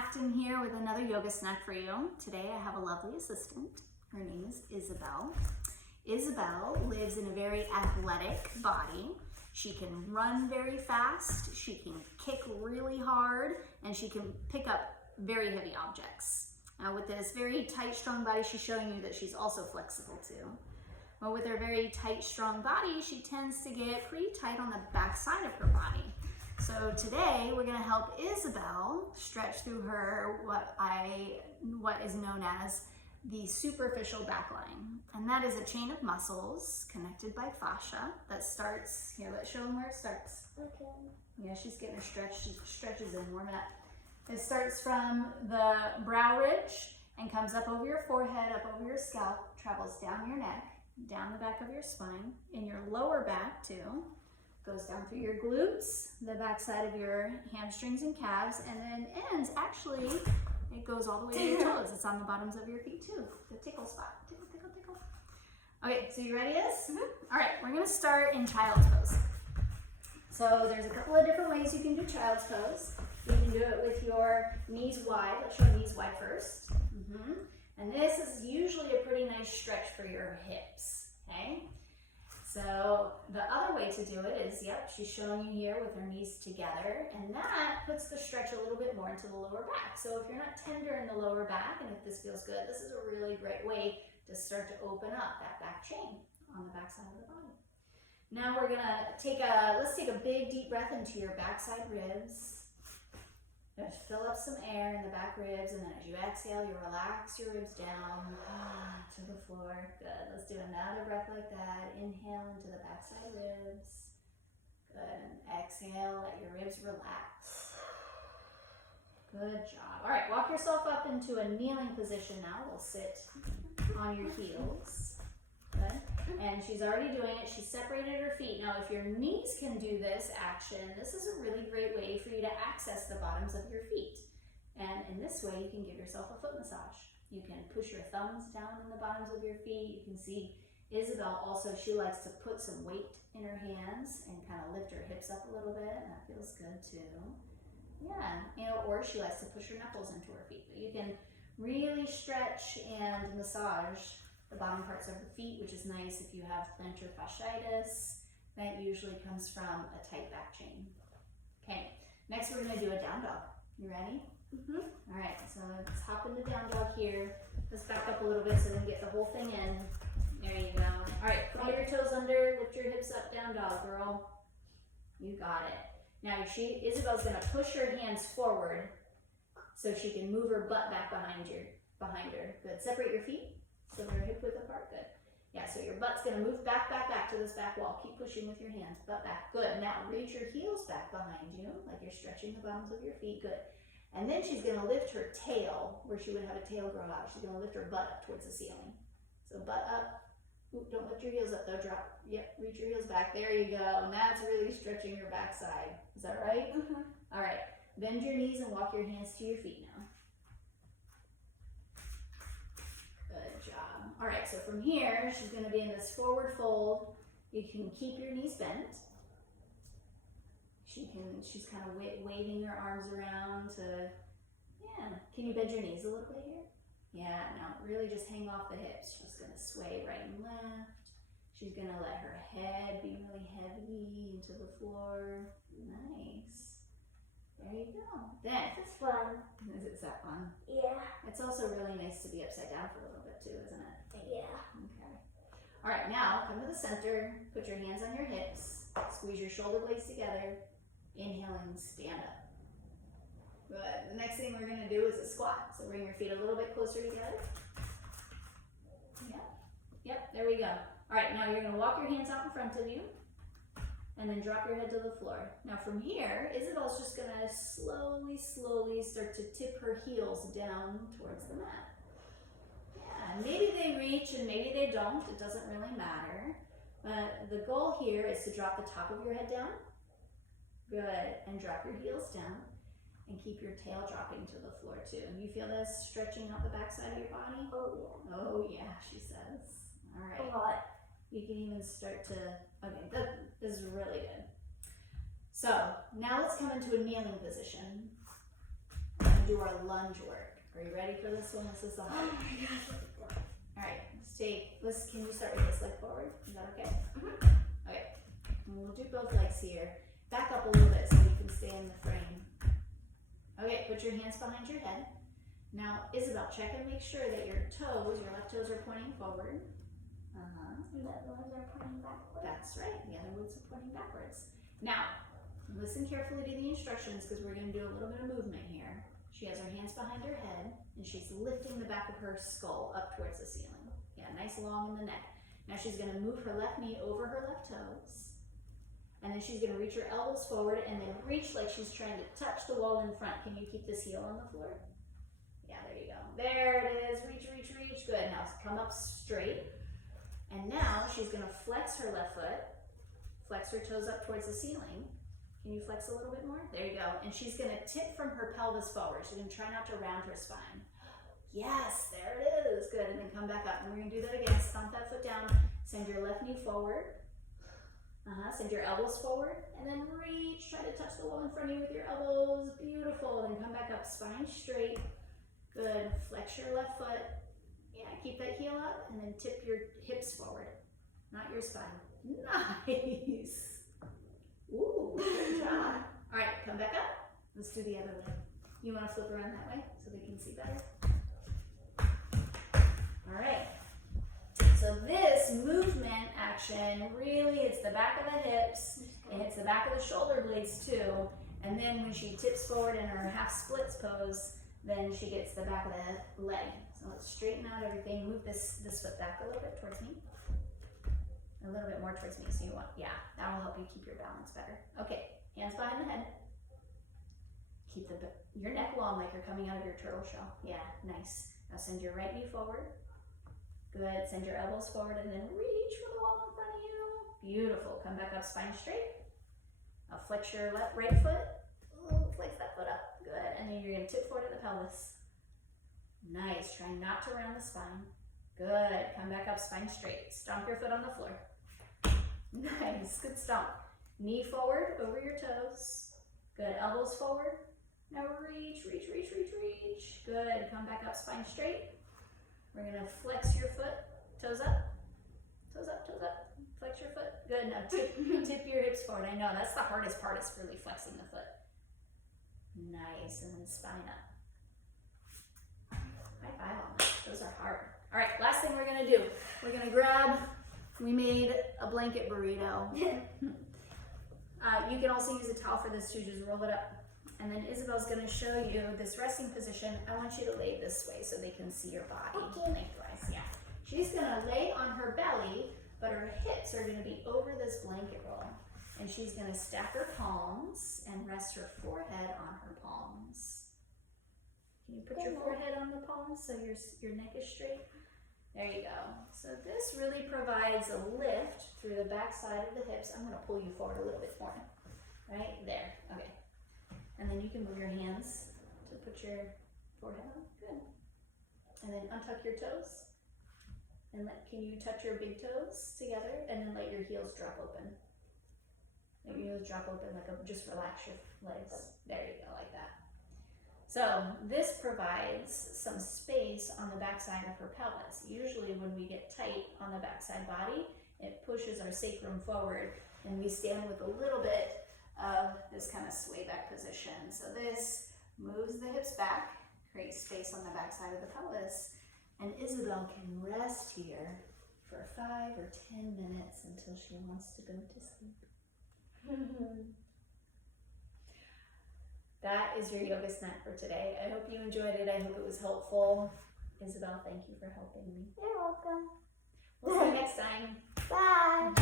Afton here with another yoga snack for you. Today I have a lovely assistant. Her name is Isabel. Isabel lives in a very athletic body. She can run very fast, she can kick really hard, and she can pick up very heavy objects. Now with this very tight, strong body, she's showing you that she's also flexible too. But with her very tight, strong body, she tends to get pretty tight on the back side of her body. So today we're going to help Isabel stretch through her what is known as the superficial back line. And that is a chain of muscles connected by fascia that starts, here, let's show them where it starts. Okay. Yeah, she's getting her stretch, she stretches in, warm up. It starts from the brow ridge and comes up over your forehead, up over your scalp, travels down your neck, down the back of your spine, in your lower back too. Goes down through your glutes, the back side of your hamstrings and calves, and then ends, actually, it goes all the way to your toes. It's on the bottoms of your feet too, the tickle spot. Tickle, tickle, tickle. Okay, so you ready, Is? All right, we're gonna start in child's pose. So there's a couple of different ways you can do child's pose. You can do it with your knees wide. Let's show knees wide first. And this is usually a pretty nice stretch for your hips, okay? So the other way to do it is, yep, she's showing you here with her knees together, and that puts the stretch a little bit more into the lower back. So if you're not tender in the lower back, and if this feels good, this is a really great way to start to open up that back chain on the back side of the body. Now we're gonna let's take a big deep breath into your backside ribs. Just fill up some air in the back ribs, and then as you exhale, you relax your ribs down to the floor. Good. Let's do another breath like that. Inhale into the backside ribs. Good. And exhale, let your ribs relax. Good job. All right, walk yourself up into a kneeling position now. We'll sit on your heels. Good. And she's already doing it. She's separated her feet. Now, if your knees can do this action, this is a really great way for you to access the bottoms of your feet. And in this way, you can give yourself a foot massage. You can push your thumbs down in the bottoms of your feet. You can see Isabel also, she likes to put some weight in her hands and kind of lift her hips up a little bit. And that feels good too. Yeah, or she likes to push her knuckles into her feet. But you can really stretch and massage the bottom parts of the feet, which is nice if you have plantar fasciitis. That usually comes from a tight back chain. Okay, next we're gonna do a down dog. You ready? All right, so let's hop into down dog here. Let's back up a little bit so we can get the whole thing in. There you go. All right, curl your toes under, lift your hips up, down dog, girl. You got it. Now Isabel's gonna push her hands forward so she can move her butt back behind her. Good, separate your feet. So they're hip width apart, good. Yeah, so your butt's gonna move back to this back wall. Keep pushing with your hands, butt back, good. Now reach your heels back behind you, like you're stretching the bottoms of your feet, good. And then she's gonna lift her tail, where she would have a tail grow out. She's gonna lift her butt up towards the ceiling. So butt up, ooh, don't lift your heels up though, drop, yep, reach your heels back, there you go. And that's really stretching your backside, is that right? All right, bend your knees and walk your hands to your feet now. Good job. All right, so from here, she's going to be in this forward fold. You can keep your knees bent. She's kind of waving her arms around to, yeah. Can you bend your knees a little bit here? Yeah, now really just hang off the hips. She's going to sway right and left. She's going to let her head be really heavy into the floor. Nice. There you go. Then, This is fun. is that fun? Yeah. It's also really nice to be upside down for a little bit too, isn't it? Yeah. Okay. All right, now come to the center. Put your hands on your hips. Squeeze your shoulder blades together. Inhale and stand up. Good. The next thing we're going to do is a squat. So bring your feet a little bit closer together. Yep, there we go. All right, now you're going to walk your hands out in front of you. And then drop your head to the floor. Now from here, Isabel's just gonna slowly start to tip her heels down towards the mat. Yeah, maybe they reach and maybe they don't, it doesn't really matter. But the goal here is to drop the top of your head down. Good, and drop your heels down. And keep your tail dropping to the floor too. You feel this stretching out the backside of your body? Oh yeah. Oh yeah, she says. All right. A lot. You can even start to, okay, this is really good. So now let's come into a kneeling position. do our lunge work. Are you ready for this one? This is the hard one. Oh my gosh. All right, can you start with this leg forward? Is that okay? Okay, and we'll do both legs here. Back up a little bit so you can stay in the frame. Okay, put your hands behind your head. Now, Isabel, check and make sure that your left toes are pointing forward. And the other ones are pointing backwards. That's right, the other ones are pointing backwards. Now, listen carefully to the instructions because we're going to do a little bit of movement here. She has her hands behind her head and she's lifting the back of her skull up towards the ceiling. Yeah, nice long in the neck. Now she's going to move her left knee over her left toes. And then she's going to reach her elbows forward and then reach like she's trying to touch the wall in front. Can you keep this heel on the floor? Yeah, there you go. There it is. Reach, reach, reach. Good. Now come up straight. And now she's going to flex her left foot. Flex her toes up towards the ceiling. Can you flex a little bit more? There you go. And she's going to tip from her pelvis forward. She's going to try not to round her spine. Yes, there it is. Good. And then come back up. And we're going to do that again. Stomp that foot down. Send your left knee forward. Send your elbows forward. And then reach. Try to touch the wall in front of you with your elbows. Beautiful. Then come back up. Spine straight. Good. Flex your left foot. Yeah, keep that heel up. And then tip your hips forward. Not your spine. Nice. Ooh, good job. All right, come back up. Let's do the other leg. You want to flip around that way so they can see better? All right. So this movement action really hits the back of the hips. It hits the back of the shoulder blades too. And then when she tips forward in her half splits pose, then she gets the back of the leg. So let's straighten out everything. Move this foot back a little bit towards me. A little bit more towards me, so you want, yeah, that will help you keep your balance better. Okay, hands behind the head. Keep your neck long like you're coming out of your turtle shell. Yeah, nice. Now send your right knee forward. Good, send your elbows forward and then reach for the wall in front of you. Beautiful, come back up, spine straight. Now flex your right foot. Ooh, flex that foot up, good. And then you're gonna tip forward to the pelvis. Nice, try not to round the spine. Good, come back up, spine straight. Stomp your foot on the floor. Nice, good stomp. Knee forward, over your toes. Good, elbows forward. Now reach, reach, reach, reach, reach. Good, come back up, spine straight. We're gonna flex your foot, toes up, toes up, toes up. Flex your foot. Good, now tip your hips forward. I know, that's the hardest part is really flexing the foot. Nice, and then spine up. High five on that, those are hard. All right, last thing we're gonna do. We're gonna we made a blanket burrito. You can also use a towel for this too, just roll it up. And then Isabel's gonna show you this resting position. I want you to lay this way so they can see your body lengthwise, yeah. She's gonna lay on her belly, but her hips are gonna be over this blanket roll. And she's gonna stack her palms and rest her forehead on her palms. Can you put your forehead on the palms so your neck is straight? There you go. So this really provides a lift through the back side of the hips. I'm going to pull you forward a little bit more. Right there. Okay. And then you can move your hands to put your forehead on. Good. And then untuck your toes. And can you touch your big toes together? And then let your heels drop open. Let your heels drop open just relax your legs. There you go, like that. So this provides some space on the backside of her pelvis. Usually when we get tight on the backside body, it pushes our sacrum forward and we stand with a little bit of this kind of sway back position. So this moves the hips back, creates space on the backside of the pelvis, and Isabel can rest here for 5 or 10 minutes until she wants to go to sleep. That is your yoga snack for today. I hope you enjoyed it. I hope it was helpful. Isabel, thank you for helping me. You're welcome. We'll see you next time. Bye.